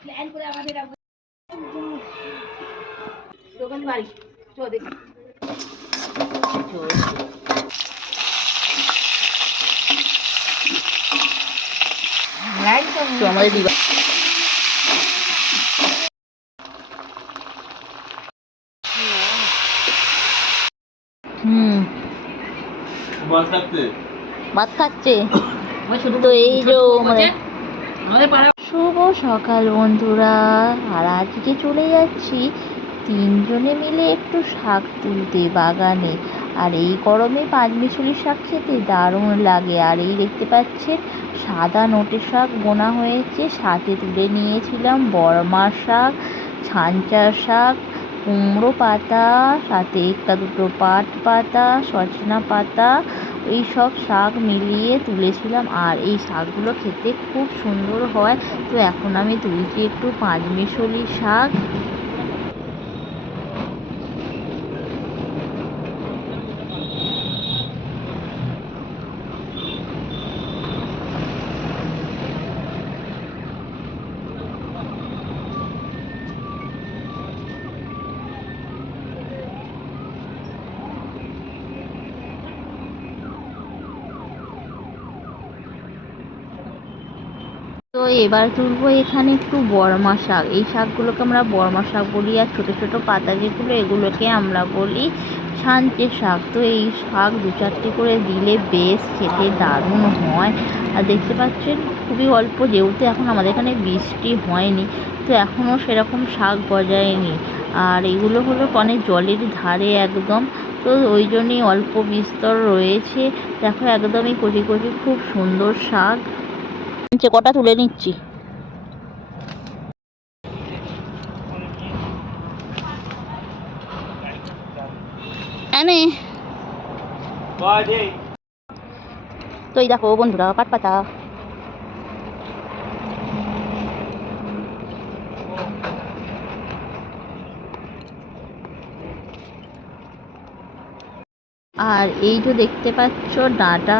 Plan করে আমাদের দোকান বাড়ি চো দেখি আমাদের দিবা হুম। মাছ রাখতে ভাত খাচ্ছে তো এই যে মানে শুভ সকাল বন্ধুরা। আর আজকে চলে যাচ্ছি তিনজনে মিলে একটু শাক তুলতে বাগানে। আর এই গরমে পাঁচমিশুলি শাক খেতে দারুণ লাগে। আর এই দেখতে পাচ্ছেন সাদা নোটে শাক বোনা হয়েছে। সাথে তুলে নিয়েছিলাম বরমা শাক ছাঞ্চা শাক কুমড়ো পাতা সাথে একটা দুটো পাট পাতা সজনা পাতা এই সব শাক মিলিয়ে তুলেছিলাম আর এই শাকগুলো খেতে খুব সুন্দর হয়। তো এখন আমি তুলছি একটু পাঁচমিশালি শাক। তো এবার তুলবো এখানে একটু বরমা শাক। এই শাকগুলোকে আমরা বরমা শাক বলি আর ছোটো ছোটো পাতা যেগুলো, এগুলোকে আমরা বলি ছাঞ্চে শাক। তো এই শাক দু চারটে করে দিলে বেশ খেতে দারুণ হয়। আর দেখতে পাচ্ছেন, খুবই অল্প যেহেতু এখন আমাদের এখানে বৃষ্টি হয়নি, তো এখনও সেরকম শাক গজায়নি আর এগুলো হলো অনেক জলের ধারে একদম। তো ওই জন্যই অল্প বিস্তর রয়েছে। দেখো একদমই কচি কচি, খুব সুন্দর শাক। নিচে কটা তুলে নিচ্ছি। তো এই দেখো বন্ধুরা পাট পাতা আর এই যে দেখতে পাচ্ছ ডাঁটা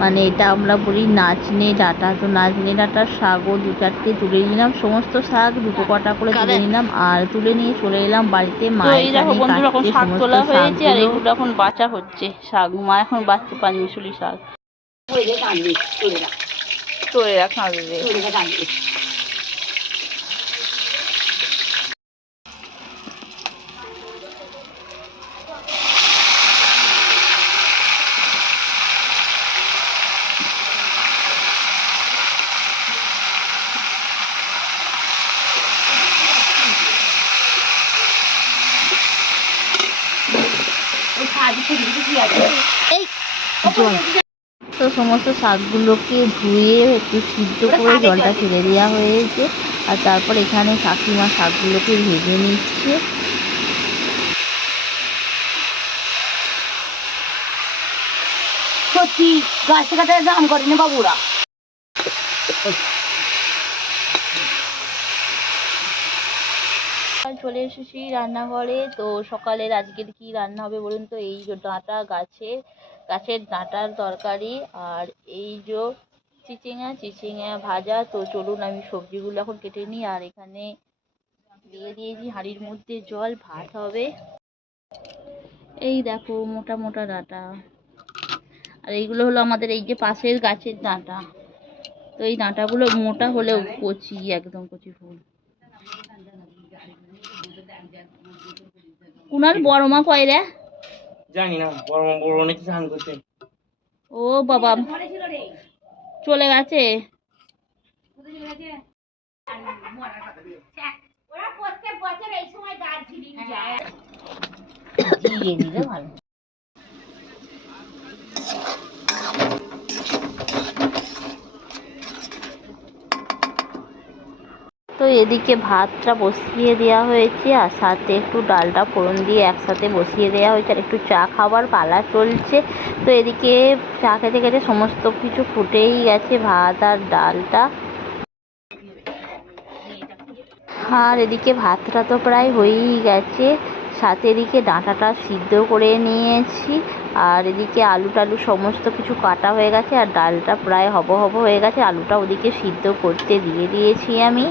মানে এটা আমরা বলি নাচনে ডাঁটা। তো নাচনে ডাঁটার শাকও দু চারটে তুলে নিলাম সমস্ত শাক দুটো কটা করে তুলে নিলাম আর তুলে নিয়ে চলে এলাম বাড়িতে মা এই দেখো বন্ধুরা এখন শাক তোলা হয়েছে আর। এগুলো এখন বাঁচা হচ্ছে শাক। মা এখন বাঁচছে পাঁচমিশুলি শাক। তোরে রাখ এই তো সমস্ত শাকগুলোকে ধুয়ে একটু সিদ্ধ করে জলটা ফেলে দেওয়া হয়েছে। আর তারপর এখানে কাকিমা শাকগুলোকে ভেজে নিচ্ছে। সত্যি গাছ কাটা দাম করেনি বাবুরা। চলে এসেছি রান্নাঘরে। তো সকালের আজকের কি রান্না হবে বলুন তো? এই যে ডাঁটা গাছে, গাছের ডাঁটার তরকারি আর এই যে চিচিঙা চিচিঙা ভাজা। তো চলুন আমি সবজিগুলো এখন কেটে নিই আর এখানে দিয়ে দিয়েছি হাঁড়ির মধ্যে জল, ভাত হবে। এই দেখো মোটা মোটা ডাঁটা। আর এইগুলো হলো আমাদের এই যে পাশের গাছের ডাঁটা। তো এই ডাঁটাগুলো মোটা হলেও কচি, একদম কচি ফুল। কুনাল বড় মা কয় রে? জানি না বড় মা বড় অনেক স্নান করছে। ও বাবা চলে গেছে? দিয়ে দিলে ভালো। তো এদিকে ভাতটা বসিয়ে দেওয়া হয়েছে আর সাথে একটু ডালটা ফোড়ন দিয়ে একসাথে বসিয়ে দেওয়া হয়েছে আর একটু চা খাবার পালা চলছে। তো এদিকে চা খেতে খেতে সমস্ত কিছু ফুটেই গেছে, ভাত আর ডালটা। আর এদিকে ভাতটা তো প্রায় হয়েই গেছে। সাথে এদিকে ডাঁটাটা সিদ্ধ করে নিয়েছি। আর এদিকে আলু টালু সমস্ত কিছু কাটা হয়ে গেছে আর ডালটা প্রায় হব হব হয়ে গেছে। আলুটা ওদিকে সিদ্ধ করতে দিয়ে দিয়েছি আমি।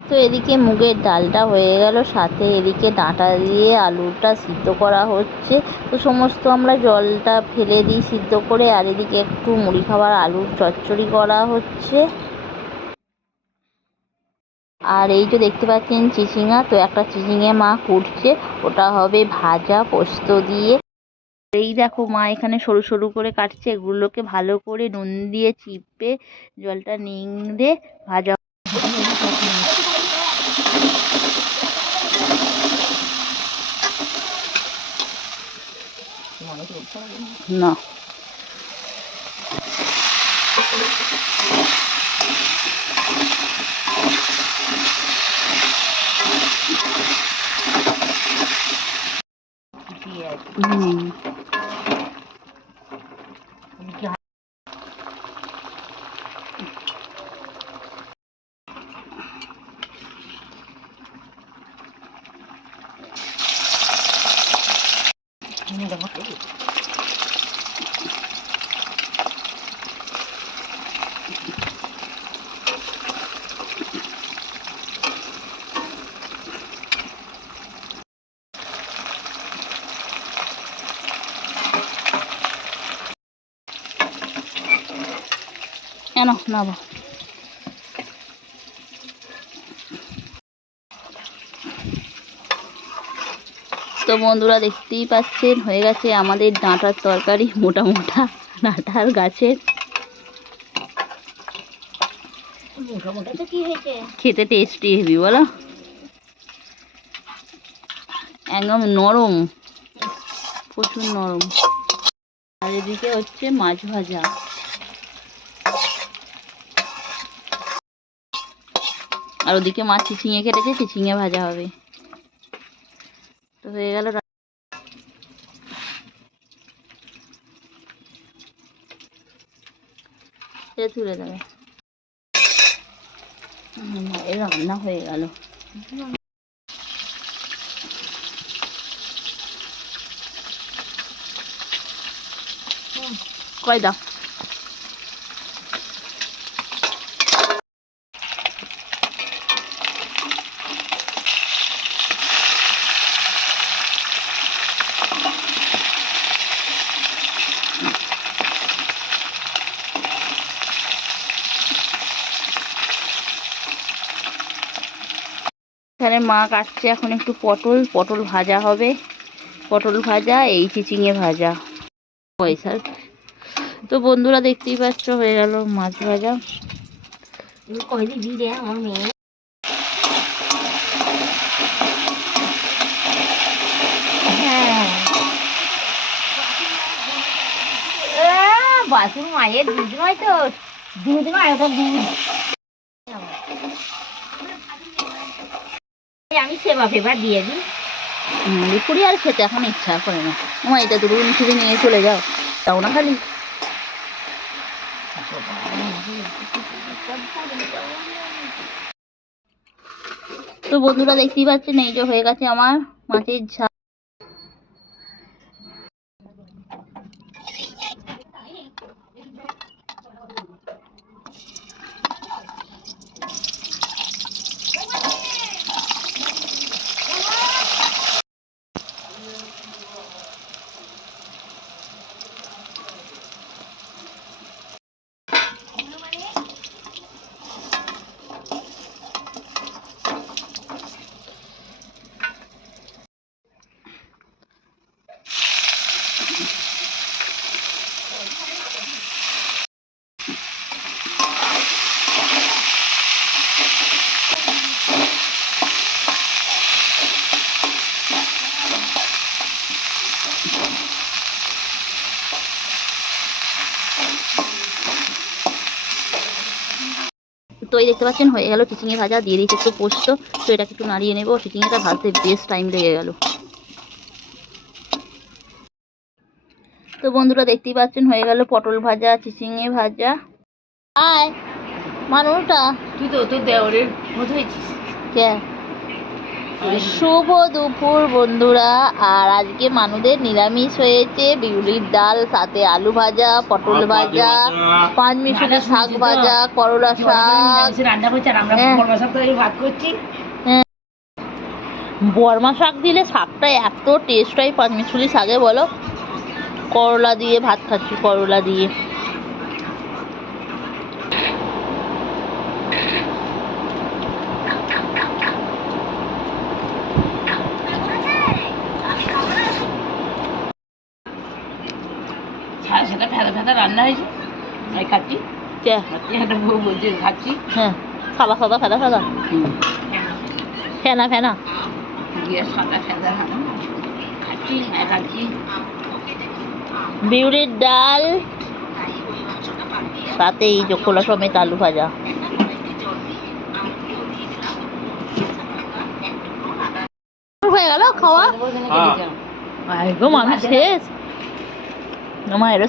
তো এদিকে মুগের ডালটা হয়ে গেল, সাথে এদিকে ডাঁটা দিয়ে আলুটা সিদ্ধ করা হচ্ছে। তো সমস্ত আমরা জলটা ফেলে দিই সিদ্ধ করে, আর এদিকে একটু মুড়ি খাবার আলুর চচ্চড়ি করা হচ্ছে। আর এই যে দেখতে পাচ্ছেন চিচিঙা, তো একটা চিচিঙে মা কুটছে, ওটা হবে ভাজা পোস্ত দিয়ে। এই দেখো মা এখানে সরু সরু করে কাটছে এগুলোকে ভালো করে নুন দিয়ে চিপে জলটা নিংড়ে ভাজা না হুম কেন নাবো তো বন্ধুরা দেখতেই পাচ্ছেন হয়ে গেছে আমাদের ডাঁটার তরকারি মোটা মোটা ডাঁটার গাছের। খেতে টেস্টি হেবি বলো। একদম নরম প্রচুর নরম। আর এদিকে হচ্ছে মাছ ভাজা। আর ওদিকে মাছ চিচিঙে কেটেছে চিচিঙে ভাজা হবে। হয়ে গেল রা- এটা তুলে দেবে হুম, এই রান্না হয়ে গেল কয় দাও এখানে মা কাটছে এখন একটু পটল পটল ভাজা হবে। পটল ভাজা, এই চিচিঙে ভাজা। পয়সা তো বন্ধুরা দেখতেই পাচ্ছ, হয়ে গেল মাছ ভাজা। বাসুর মায়ের দুধ নয় তো দুধ নয় দুধ। আমি সেবা ফেবা দিয়ে দিই। দুপুরে আর খেতে এখন ইচ্ছা করে না। আমার এটা দুটো মিষ্টি নিয়ে চলে যাও। তাও না খালি। তো বন্ধুরা, দেখতেই পাচ্ছেন, এই যে হয়ে গেছে আমার মাছের ঝাল তো এই দেখতে পাচ্ছেন? হয়ে গেল চিচিঙে ভাজা দিয়ে দিয়েছি একটু পোস্ত। তো এটাকে একটু নাড়িয়ে নেব। চিচিঙেটা ভাজতে বেশ টাইম লেগে গেল। তো বন্ধুরা দেখতেই পাচ্ছেন হয়ে গেল পটল ভাজা চিচিংয়ে ভাজা। আয় মানুষটা। তুই তো তোর দেওরের মতো হয়েছিস কে? শুভ দুপুর বন্ধুরা। আর আজকে মানুষদের নিরামিষ হয়েছে। বিউলির ডাল সাথে আলু ভাজা পটল ভাজা পাঁচ মিশালি শাক ভাজা করলা শাক। রান্না করছি আর আমরা হ্যাঁ। করছি। বর্মা শাক দিলে শাকটা এত টেস্ট হয় পাঁচ মিশালি শাকে বলো। করলা দিয়ে ভাত খাচ্ছি করলা দিয়ে সারা সাথে ফেদা ফেদা রান্না হয়েছে তাই খাচ্ছি একটা বউ বলছে খাচ্ছি হ্যাঁ সাদা সাদা সাদা সাদা ফেনা ফেনা। সাদা খাচ্ছি খাচ্ছি বিউলির ডাল সাথে এই যে খোলা সমেত আলু ভাজা। হয়ে গেল খাওয়া? হ্যাঁ। আই গো মানুষ শেষ। আমার এটা